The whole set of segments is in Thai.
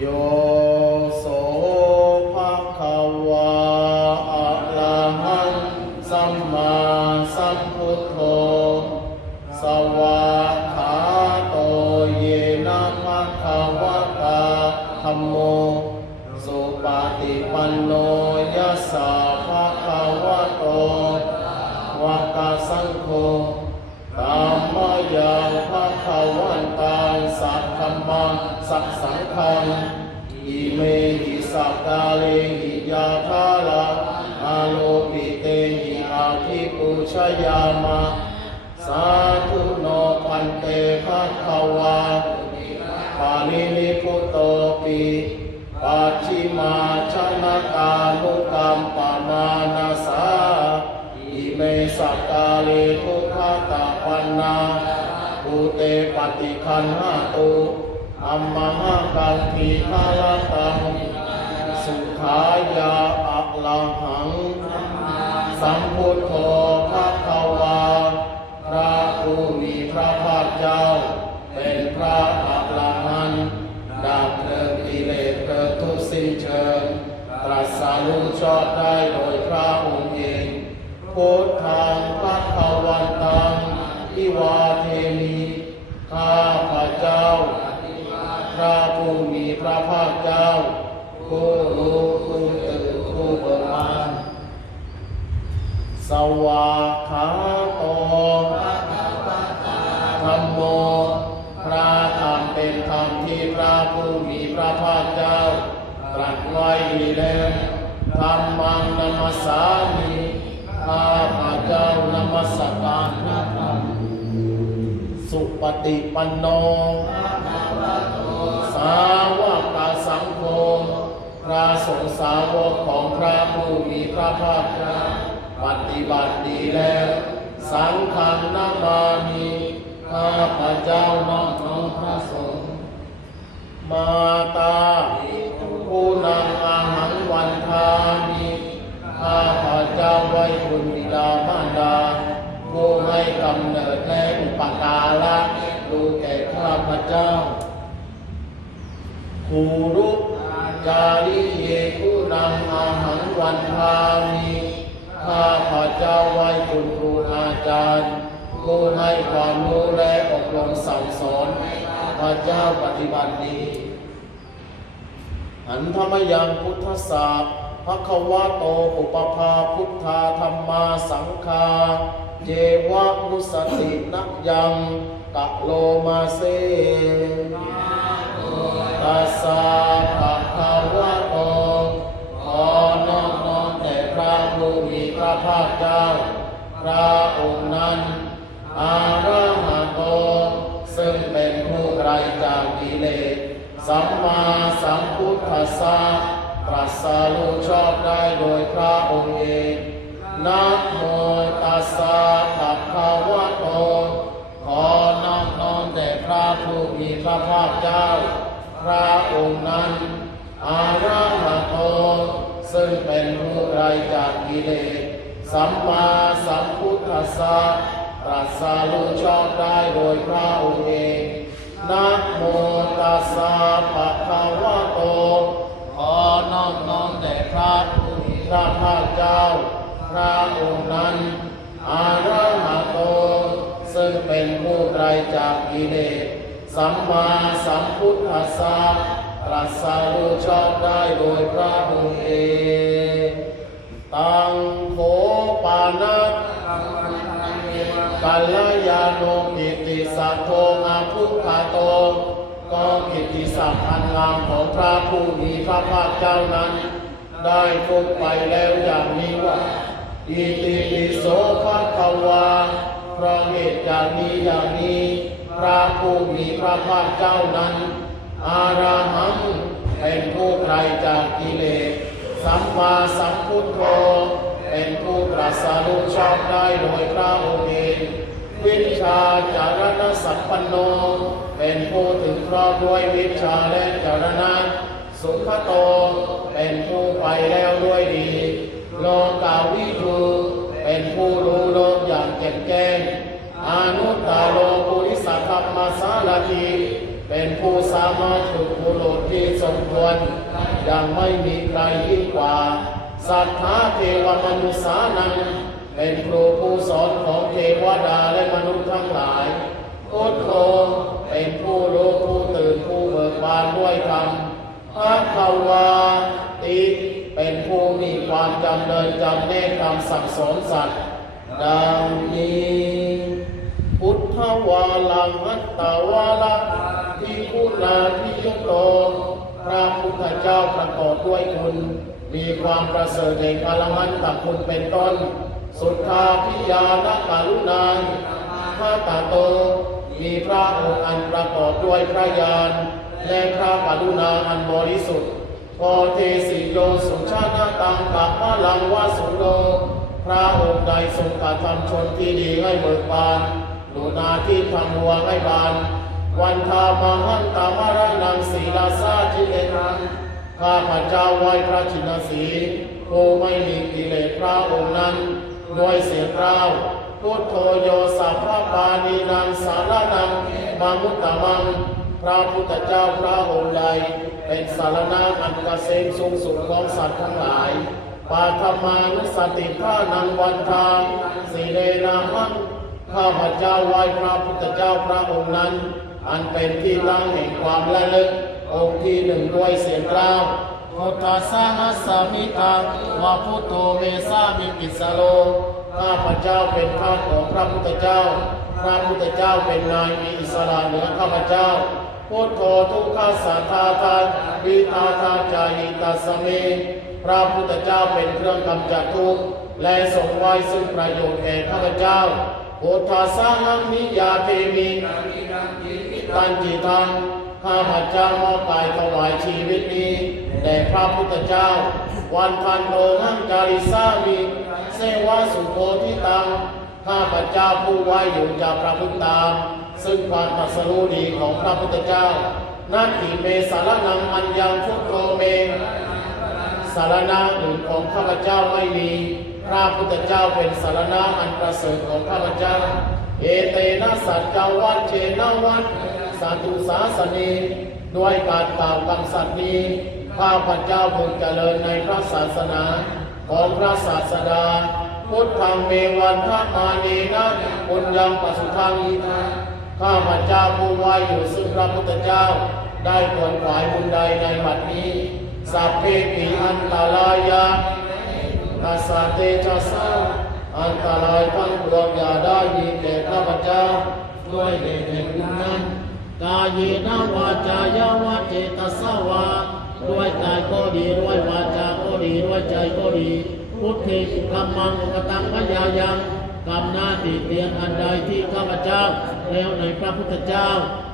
โยโสภะคะวะอะระหังสัมมาสัมพุทโธสวากขาโตเยนะภะคะวะตาธัมโมสุปฏิปันโนยัสสะภะคะวะโตวะกสังโฆธัมมยังภะคะวันตังสัทธัมมังสัพสังฆังอิเมหิสัพกาเลหิยาธาลาอาโลปิเตหิอาภิปุชยามะสาธุโนพันเตภะคะวาปานินิพุตโตปิปัจฉิมาชนะกานุกัมปนานาสาอิเมสักกาเลทุกขตาปันนาภูเตปฏิคันหาตุอัมมหากังมีภาลตังสุขายาอะลังหังสัมพุทโธภะคะวาพระผู้มีพระภาคเจ้าเป็นพระอรหันต์ดับเพลิงกิเลสเกิดทุกสิ้นเชิงตรัสรู้ชอบได้โดยพระองค์เองพุทธังภะคะวันตังอิวาเทมิข้าพระเจ้าพระผู้มีพระภาคเจ้าผู้รู้ผู้ตื่นผู้เบิกบานสวากขาโตธัมโมพระธรรมเป็นธรรมที่พระผู้มีพระภาคเจ้าตรัสไว้ดีแล้วธัมมังนัมสสามิข้าพระเจ้านมัสการพระธรรมสุปฏิปันโนสาวกสังโฆพระสงฆ์สาวกของพระผู้มีพระภาคเจ้าปฏิบัติดีแล้วสังฆังนามามิข้าพระเจ้าน้อมน้อมพระสงฆ์มาตาผู้นำอาหารวันทามิข้าพระเจ้าไว้คุณบิดามารดาผู้ให้กำเนิดและอุปการะดูแก่ข้าพระเจ้าครูรุจาริเยผู้นำอาหารวันทามิข้าพระเจ้าไว้คุณครูอาจารย์ผู้ให้ความรู้และอบรมสั่งสอนพระเจ้าปฏิบัติดีหันธรรมยังพุทธศาสตร์ภควโตอุปภาพุทธาธัมมาสังฆาเจวะมุสตินักยังกะโลมาเซตัสสะภะคะวะโตขอน้อมน้อมแด่พระผู้มีพระภาคเจ้าพระองค์นั้นอะระหะโตซึ่งเป็นผู้ไกลจากกิเลสสัมมาสัมพุทธัสสะตรัสรู้ชอบได้โดยพระองค์เองนะโมตัสสะภะคะวะโตขอน้อมน้อมแด่พระผู้มีพระภาคเจ้าพระองค์นั้นอะระหะโตซึ่งเป็นผู้ไกลจากกิเลสสัมมาสัมพุทธัสสะตรัสรู้ชอบได้โดยพระองค์เองนะโมตัสสะภะคะวะโตขอน้อมน้อมแด่พระผู้มีพระภาคเจ้าพระองค์นั้นอะระหะโตซึ่งเป็นผู้ไกลจากกิเลสสัมมาสัมพุทธัสสะตรัสรู้ชอบได้โดยพระองค์เองตังโขปานะกัลยาโนกิตติสัทโธอาภุคาโตก็กิตติศัพท์อันงามของพระผู้มีพระภาคเจ้านั้นได้พูดไปแล้วอย่างนี้ว่าอิติปิโสภะคะวาเพราะเหตุอย่างนี้อย่างนี้พระผู้มีพระภาคเจ้านั้นอาระหังเป็นผู้ไกลจากกิเลสสัมมาสัมพุทโธเป็นผู้ตรัสรู้ชอบได้โดยพระองค์เองวิชาจารณสัพพันโนเป็นผู้ถึงพร้อมด้วยวิชาและจารณะสุขโตเป็นผู้ไปแล้วด้วยดีโลกาวิทูเป็นผู้รู้โลกอย่างแจ่มแจ้งอนุตตโรปุริสธรรมสารถี เป็นผู้สามารถฝึกบุรุษที่สมควรอย่างไม่มีใครยิ่งกว่าสัทธาเทวมนุษย์สานังเป็นครูผู้สอนของเทวดาและมนุษย์ทั้งหลายพุทโธเป็นผู้รู้ผู้ตื่นผู้เบิกบานด้วยธรรมภควาติเป็นผู้มีความจำเริญจำแนกคำสั่งสอนสัตว์ดังนี้พุทธวาลังอัตตวาละที่คุณาทิยุโตพระพุทธเจ้าประกอบด้วยคุณมีความประเสริฐแห่งอรหันตคุณเป็นต้นสุทธาพิยานกรุณาภาตโตมีพระองค์อันประกอบด้วยพระญาณและพระกรุณาอันบริสุทธิ์โพเทสิโยสุชาติตังกัปปะลังวาสุโลพระองค์ใดทรงกระทำชนที่ดีให้เบิกบานดุนาที่ทำหัวให้บานวันทามหันตามรนังศีลาสาจิเอนังข้าพเจ้าไหว้พระชินสีผู้ไม่มีกิเลสพระองค์นั้นด้วยเสียงกล่าวพุทโธโยสัพพปานีนังสารนังมามุตตมังพระพุทธเจ้าพระองค์ใดเป็นสารณะอันเกษมสูงสุดของสัตว์ทั้งหลายปาธมานุสติท่านังวันทางสีเลนาหังข้าพเจ้าไหว้พระพุทธเจ้าพระองค์นั้นอันเป็นที่ตั้งแห่งความระลึกองค์ที่หนึ่งด้วยเสียงกล่าวพุทธสาหัสสามิตังวะพุทโธเมสามิปิสโลข้าพเจ้าเป็นข้าของพระพุทธเจ้าพระพุทธเจ้าเป็นนายมีอิสระเหนือข้าพเจ้าพุทโธทุกขาสัทธาทานวิทาทาจายิตัสสเมพระพุทธเจ้าเป็นเครื่องกำจัดทุกข์และทรงไว้ซึ่งประโยชน์แก่ข้าพเจ้าพุทธาสาหังนิยาเทมิตันจิตังข้าพเจ้ามอบกายถวายชีวิตนี้แด่พระพุทธเจ้าวันพันโลหังจาริสามิเสวะสุโภทิตังข้าพเจ้าผู้ไว้อยู่จากพระพุทธตามซึ่งความตรัสรู้ดีของพระพุทธเจ้านัตถิเมสารนังอัญญังพุทโธเมสารณะอื่นของข้าพเจ้าไม่มีพระพุทธเจ้าเป็นสารณะอันประเสริฐของข้าพเจ้าเอเตนะสัจจวัชเชนะวัชสัตุสาสนีด้วยการกล่าวคำสัตย์นี้ข้าพเจ้าพึงเจริญในพระศาสนาของพระศาสดาพุทธังเมวันทมานีนะปุญญังปสุทังอิทังข้าพเจ้าผู้ไว้อยู่ซึ่งพระพุทธเจ้าได้ผลขวายบุญใดในบัดนี้สัพเพปิอันตรายานาสาเตชะสาอันตรายทั้งปวงอย่าได้มีแก่ข้าพเจ้าด้วยเหตุแห่งนั้นกายเยนะวาจายาวาเจตสาวาด้วยกายก็ดีด้วยวาจาก็ดีด้วยใจก็ดีพุทธิสุขมังอุกตังพยายังกรรมหน้าติเตียนอันใดที่ข้าพเจ้าแล้วในพระพุทธเจ้า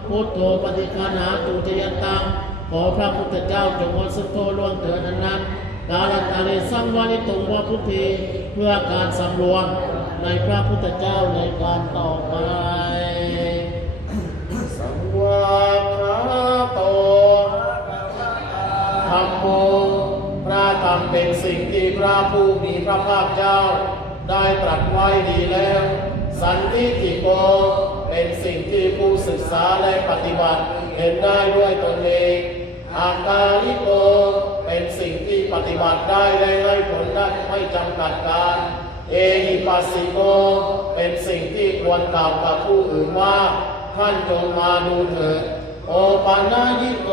พุทโธปฏิคานาตุจยันตังขอพระพุทธเจ้าจงวันสุโธล่วงเถิดนั้นกาลตาเลสังวานิตุงวะพุทธิเพื่อการสำรวมในพระพุทธเจ้าในการต่อไปสังวาคาโตธัมโมพระธรรมเป็นสิ่งที่พระผู้มีพระภาคเจ้าได้ตรัสไว้ดีแล้วสันทิฏฐิโกเป็นสิ่งที่ผู้ศึกษาและปฏิบัติเห็นได้ด้วยตนเองอากาลิโกเป็นสิ่งที่ปฏิบัติได้และให้ผลได้ไม่จำกัดการเอหิปัสสิโกเป็นสิ่งที่ควรกล่าวกับผู้อื่นว่าท่านจงมาดูเถิดโอปัญญิโก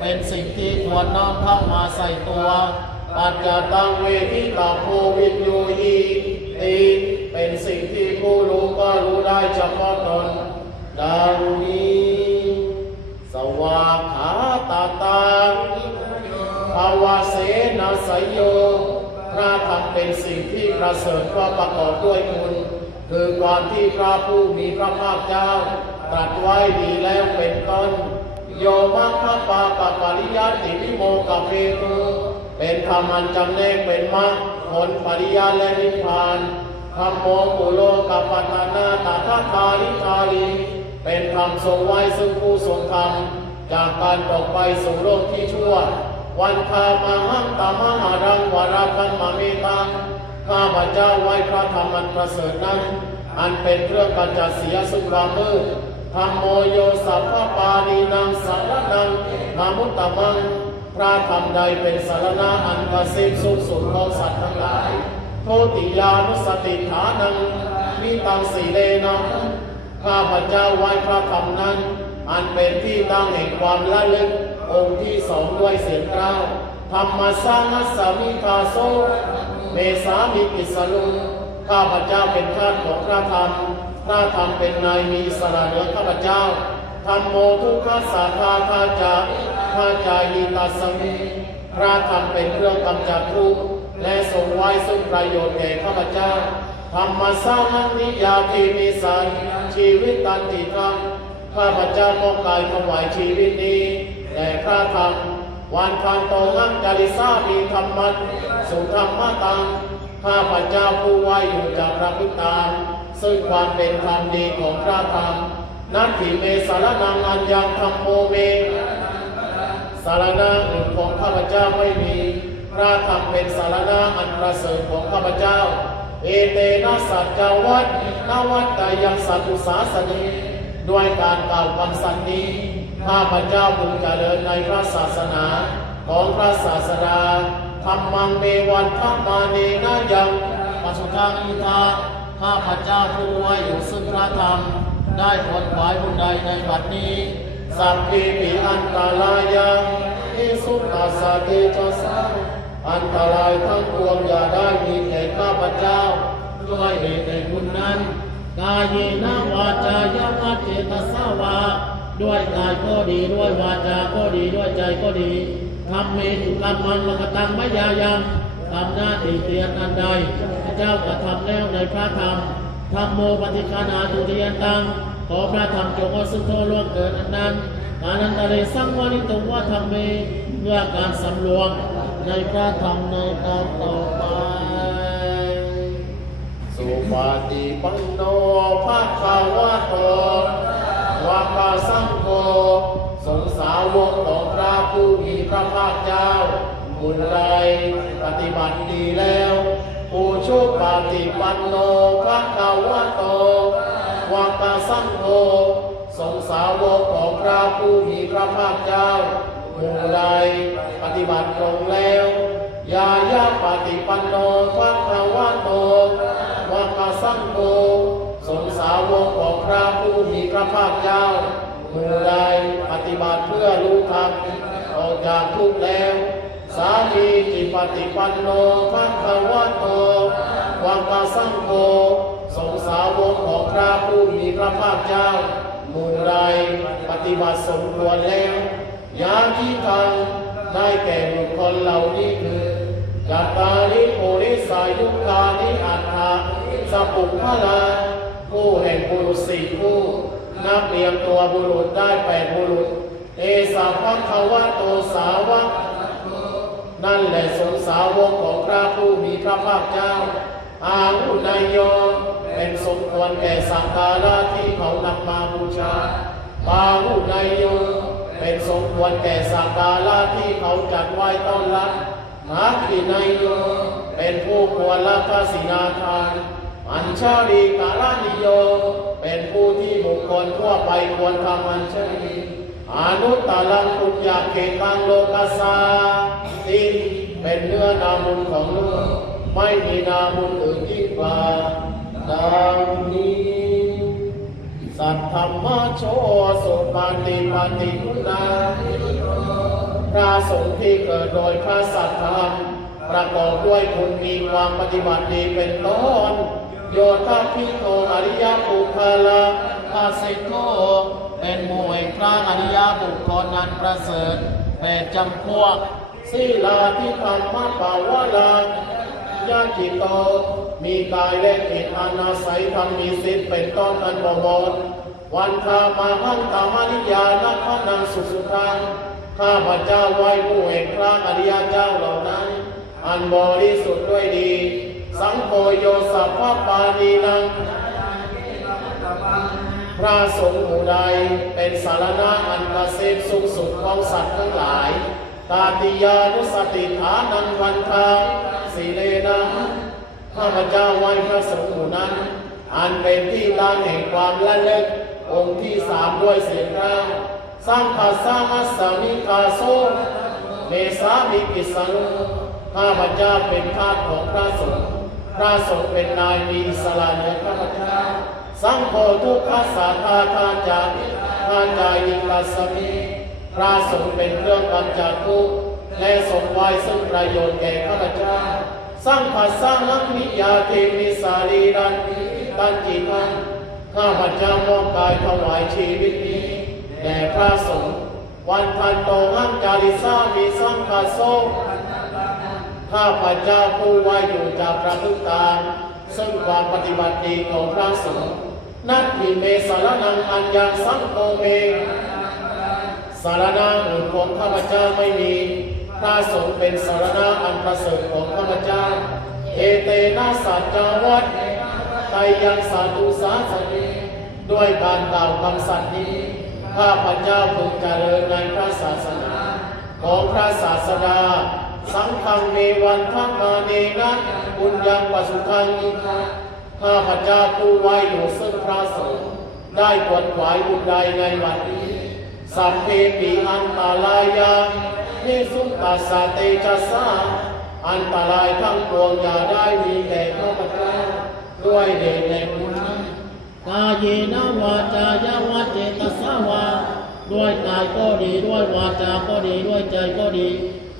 เป็นสิ่งที่ควรน้อมเข้ามาใส่ตัวปัจจตังเวทิตาโพวิญโยหีติเป็นสิ่งที่ผู้รู้ก็รู้ได้เฉพาะตนดังนี้สวากขาตาตังภาวะเสนาสยโยพระธรรมเป็นสิ่งที่ประเสริฐก็ประกอบด้วยคุณคือความที่พระผู้มีพระภาคเจ้าตรัสไว้ดีแล้วเป็นต้นโยมัคคะปาปะปริยัติวิโมกะเปตุเป็นธรรมอันจำแนกเป็นมรรคผลปริยัติและนิพพานธัมโมกุโลกัปปทานาตถาคาลิกาลีเป็นธรรมทรงไว้ซึ่งผู้ทรงธรรมจากการตกไปสู่โลกที่ชั่ววันคามาหังตามหารังวราคังมาเมตังข้าพเจ้าไว้พระธรรมอันประเสริฐนั้นอันเป็นเครื่องกำจัดเสียซึ่งความมืดธ ธัมโมโยสัพพปานีนังสารนังนามุตตมังพระธรรมใดเป็นสารณะอันเกษมสูงสุดของสัตว์ทั้งหลายโทติยานุสติฐานังมิตังสีเลนะข้าพเจ้าไหว้พระธรรมนั้นอันเป็นที่ตั้งแห่งความละลึกองค์ที่สองด้วยเสียงกล้าวธรรมสานัสสามิคาโซเมสามิกิสลุงข้าพเจ้าเป็นทาสของพระธรรมพระธรรมเป็นนายมีสระเหนือข้าพเจ้าธรรมโมทุกขสัทธาทาจายิตัสมิพระธรรมเป็นเครื่องกำจัดทุกข์และทรงไว้ซึ่งประโยชน์แก่ข้าพเจ้าธรรมสานังนิยาทิมิสัยชีวิตตันติธรรมข้าพเจ้ามอบกายถวายชีวิตนี้แด่พระธรรมวันคันโตงังจาริสามีธรรมัสสุธรรมตังข้าพเจ้าผู้ไหวอยู่จากพระพุทธาซึ่งความเป็นธรรมดีของพระธรรมนัตถิเมสารนังอัญญังธรรมโมเมสารณะอื่นของข้าพเจ้าไม่มีพระธรรมเป็นสารณะอันประเสริฐของข้าพเจ้าเอเตนะสัจจวัตนวัตตายังสัตตุสาสนีด้วยการกล่าวคำสัตย์นี้ข้าพเจ้าพึงเจริญในพระศาสนาของพระศาสดาธรรมังเมวันธรรมาเนนะยังปัจจุบันอิทาข้าพเจ้าผู้ไว้อยู่ซึ่งพระธรรมได้ขวนขวายผู้ใดในบัดนี้สัพพิปิอันตรายยังอิสุตัสสะเตจสาอันตรายทั้งปวงอย่าได้มีแก่ข้าพเจ้าด้วยเหตุแห่งบุญนั้นกายเยนะวาจายะมัจเจตสาวาด้วยกายก็ดีด้วยวาจาก็ดีด้วยใจก็ดีทำเมตุกรรมันมกตังมยายังทำหน้าที่เตียนอันใดพระเจ้ากระทำแล้วในพระธรรมธรรมโมปฏิคานาตุเรียนตังขอพระธรรมจงอสุโธล่วงเกินอันนั้นการนันตะเลสังวานิตุวะธรรมเมเพื่อการสำรวมในพระธรรมในตอนต่อไปสุปฏิปันโนภะคะวะโตวะกะสังโฆสงฆ์สาวกของพระผู้มีพระภาคเจ้าบุญใดปฏิบัติดีแล้วอุชุปฏิปันโนภะคะวะโตวะกะสังโฆสงฆ์สาวกของพระผู้มีพระภาคเจ้าบุญใดปฏิบัติตรงแล้วยายาปฏิปันโนภะคะวะโตวะกะสังโฆสงฆ์สาวกของพระผู้มีพระภาคเจ้าผู้ใดปฏิบัติเพื่อรู้ธรรมออกจากทุกข์แล้วสามีจิปฏิปันโนภะคะวะโตวะกะสังโฆสงฆ์สาวกของพระผู้มีพระภาคเจ้าผู้ใดปฏิบัติสมควรแล้วยาที่ทำได้แก่บุคคลเหล่านี้คือจัตตาริโภริสายุคานิอัตถะสัพพุพลาผู้แห่งบุรุษสี่ผู้นับเรียงตัวบุรุษได้8บุรุษเอสาภควะโตสาวกนั่นแหละสงฆ์สาวกของพระผู้มีพระภาคเจ้าอาหุนายโยเป็นสมควรแก่สังฆาระที่เขานำมาบูชาปาหุนายโยเป็นสมควรแก่สังฆาระที่เขาจัดไว้ต้อนรับมัคคินายโยเป็นผู้ควรรับพระสินาทานอัญชาลีการานิโยเป็นผู้ที่บุคคลทั่วไปควรทำอัญชลีอนุตตลังปุญญาเขตังโลกัสสาติเป็นเนื้อนาบุญของโลกไม่มีนาบุญอื่นยิ่งกว่าดังนี้สัทธรรมโชสุปฏิปฏิคุณาพระสงฆ์ที่เกิดโดยพระสัทธรรมประกอบด้วยคุณมีความปฏิบัติดีเป็นต้นโยธาภิโตอริยบุคคลอาสิโตเป็นหมู่แห่งพระอริยบุคคลนั้นประเสริฐ8จำพวกศีลาภิธรรมปาวาลายาจิตโตมีกายและจิตอนาศัยธรรมมีศีลเป็นต้นอันบริบูรณ์วันธามาหังตามาริยานัพนังสุสุขังข้าพเจ้าไหว้ผู้แห่งพระอริยเจ้าเหล่านั้นอันบริสุทธิ์ด้วยดีสังโฆโยสัพพปานีนังพระสงฆ์ผู้ใดเป็นสารณะอันเกษมสูงสุดของสัตว์ทั้งหลายตาติยานุสติฐานังวันทาสีเลนะข้าพเจ้าไหว้พระสงฆ์ผู้นั้นอันเป็นที่ตั้งแห่งความละลึก องค์ที่สามด้วยเสียงดังสร้างภาษาอัสสามิกาโซเมสามิกิสังข้าพเจ้าเป็นทาสของพระสงฆ์พระสงฆ์เป็นนายมีอิสระเหนือข้าพเจ้าสังโฆทุกขสาธาทาจายิกัสสมิพระสงฆ์เป็นเครื่องกำจัดทุกข์และทรงไว้ซึ่งประโยชน์แก่ข้าพเจ้าสร้างภาษาลักมิยาเทมิสารีรันตันจิตังข้าพเจ้ามอบกายถวายชีวิตนี้แด่พระสงฆ์วันทันโตหังจาริสามิสังฆโสข้าพเจ้าผู้ไว้อยู่จากพระพุทธาซึ่งความปฏิบัติดีของพระสงฆ์นัตถิเมสารนังอัญญังสังโฆเมสารณะอื่นของข้าพเจ้าไม่มีพระสงฆ์เป็นสารณะอันประเสริฐของข้าพเจ้าเอเตนะสัจจวัตไตยังสาธุสาสนีด้วยการกล่าวคำสัตย์นี้ข้าพเจ้าพึงเจริญในพระศาสนาของพระศาสดาสังฆังเมวันทังมาเนนะบุญยังปสุทังอิคะข้าพเจ้าผู้ไว้อยู่ซึ่งพระสงฆ์ได้ขวนขวายบุญใดในวันนี้สัพเพปิอันตรายานิสุตตัสสะเตจัสสะอันตรายทั้งปวงอย่าได้มีแก่ข้าพเจ้าด้วยเดชแห่งบุญนั้นกายเยนะวาจายาวาเจตสาวาด้วยกายก็ดีด้วยวาจาก็ดีด้วยใจก็ดี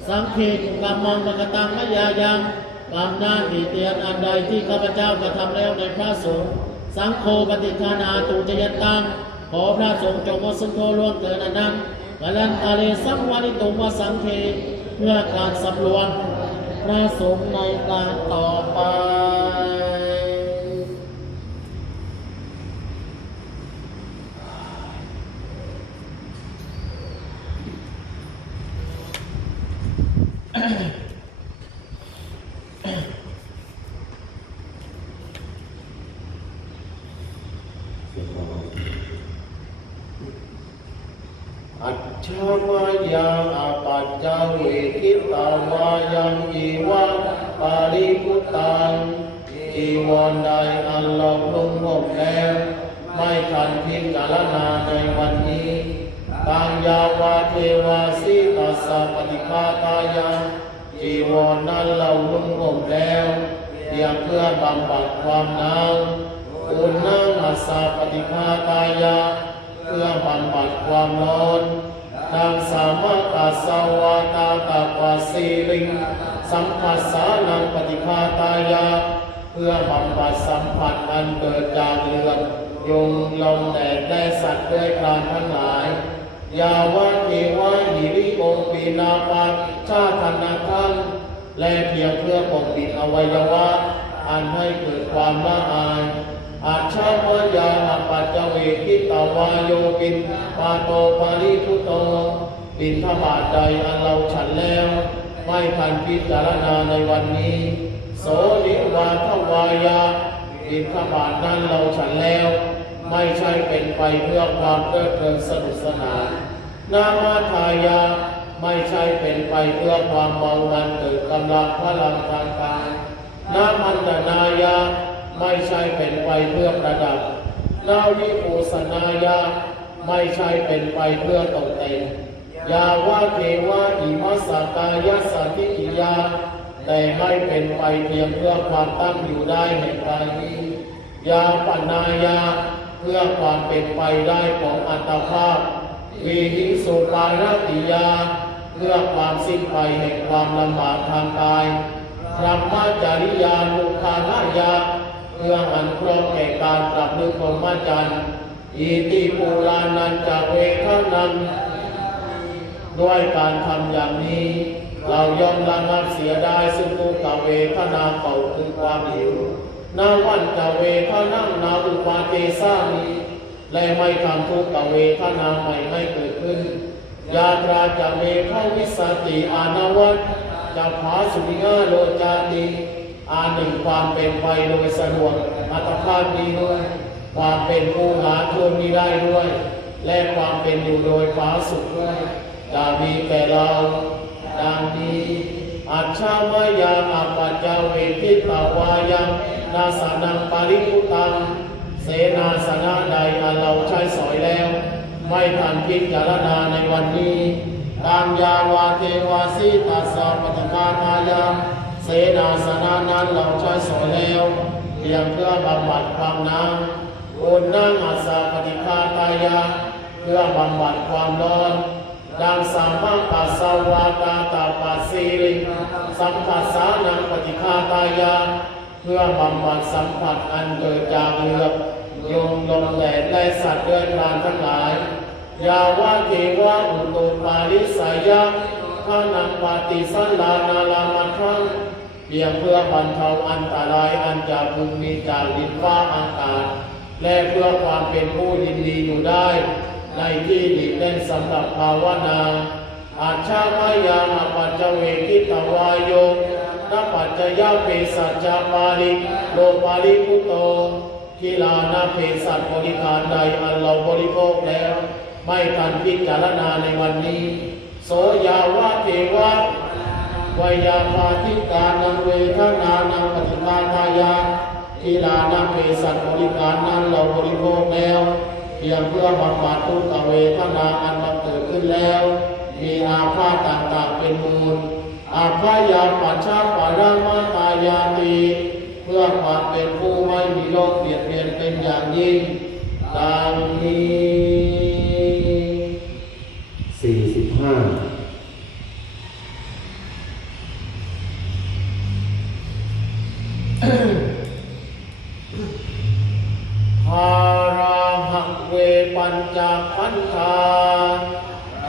สังเขตกรรมังปกตังมยายังกรรมหน้าที่เตียนอันใดที่ข้าพเจ้ากระทำแล้วในพระสงฆ์สังโฆปฏิทานาตุจยตังขอพระสงฆ์จงมสุนโธล่วงเกินอันนั้นกาลันตาเลสังวานิตุมสังเขเพื่อการสำรวมพระสงฆ์ในการต่อไปอัจฉมายาอาปัจจเวทิตาวายังจีวะปาริพุตังจีวรใดอันเราลุ่มห่มแล้วไม่ทันพิจารณาในวันนี้ตังยาวาเทวาสีตัสสะปฏิฆาตายังจีวรนั้นเราลุ่มห่มแล้วเพียงเพื่อบำบัดความหนาวอุณนังอัสสะปฏิฆาตายะเพื่อบำบัดความร้อนนางสามะตัสสวาตาตาวาสีลิงสัมผัสสานังปฏิฆาตายะเพื่อบำบัดสัมผัสอันเกิดจากเลือดยุงลมแดดและสัตว์ด้วยกลางทั้งหลายยาวะเทวะหิริโอปีนาปัจชาธนาทังและเพียงเพื่อปกปิดอวัยวะอันให้เกิดความละอายอาชามยาอปัจจเวทิตาวาโยปินปาโตปาริทุโตบิณฑบาตใดอันเราฉันแล้วไม่ทันพิจารณาในวันนี้โสนิวาทวายาบิณฑบาตนั้นเราฉันแล้วไม่ใช่เป็นไปเพื่อความเพลิดเพลินสนุกสนานนามาทายาไม่ใช่เป็นไปเพื่อความเมามันเกิดกำลังพลังทางกายนามันตนายาไม่ใช่เป็นไปเพื่อประดับนาวิปุสนายาไม่ใช่เป็นไปเพื่อตกแต่งยาวะเทวะอิมัสสกายสัตติกิยาแต่ไม่เป็นไปเพียงเพื่อความตั้งอยู่ได้แห่งกายนี้ยาปนายาเพื่อความเป็นไปได้ของอัตภาพวิหิสุปารติยาเพื่อความสิ้นไปแห่งความลำบากทางกายพรหมจริยานุคาลายาเพื่ออันครองแก่การปรับลึกของมาจันอิติปุรานันจะเวทนันด้วยการทำอย่างนี้เราย่อมระงับเสียได้ซึ่งทุกขเวทนาเก่าคือความหิวนาวันจะเวทนานาอุปาเทสามีและไม่ทำทุกขเวทนาใหม่ให้เกิดขึ้นยาตราจะเวทวิสติอานาวัตจะผาสุริยาโลจาติอาหนึ่งความเป็นไปโดยสะดวกอัตภาพดีด้วยความเป็นผู้หาทวนมีได้ด้วยและความเป็นอยู่โดยผาสุขด้วยจะมีแก่เราดังนี้อัจฉามายาอปัจจเวทิตาวายังนาสานังปาริพุตังส นาสนะใดอันเราใช้สอยแล้ว ไม่ทันพิจารณาในวันนี้ตามยาวาเทวาสีตัสสะปฏิฆาทายาเสนาสนะนั้นเราใช้สอยแล้วเพียงเพื่อบำบัดความน้ำอุณนังอาสาปฏิฆาทายาเพื่อบำบัดความร้อนดังสัมมาปัสสาวะตาตาปัสสีริสัมปัสสานังปฏิฆาทายาเพื่อบำบัดสัมผัสอันเกิดจากเหลือบยมลมแหลนและสัตว์เดินทางทั้งหลายยาวะเทวะอุตุปาริสายะข้านังปฏิสันลานาลามัทธังเพียงเพื่อบรรเทาอันตรายอันจะพึงมีจากดินฟ้าอากาศและเพื่อความเป็นผู้ยินดีอยู่ได้ในที่หลีกเล่นสำหรับภาวนาอาชาพยามาปัจเจเวกิตวายโยนัปัจจยาเภสัจจาปาลิโลปาลิพุโตกีฬานาเภสัชบริการใดอันเราบริโภคแล้วไม่ทันพิจารณาในวันนี้โสยาวะเทวะวยาปาทิกานังเวทนานังปฏิฆาทายากีฬานาเภสัชบริการนั้นเราบริโภคแล้วเพียงเพื่อบำบัดทุกขเวทนาอันบังเกิดขึ้นแล้วมีอาภาษต่างๆเป็นมูลอาภายาปัจฉาปารามาตายาติเพื่อความเป็นผู้ไม่มีโรคเบียดเบียนเป็นอย่างยิ่งดังนี้หาราหักเวปัญจพันธา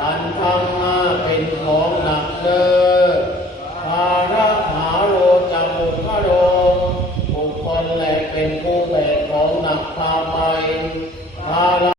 อันธรรมะเป็นของหนักเด้อภาระหาโรจามุขโรบุคคลแหลกเป็นผู้แบกของหนักพาไปภาระ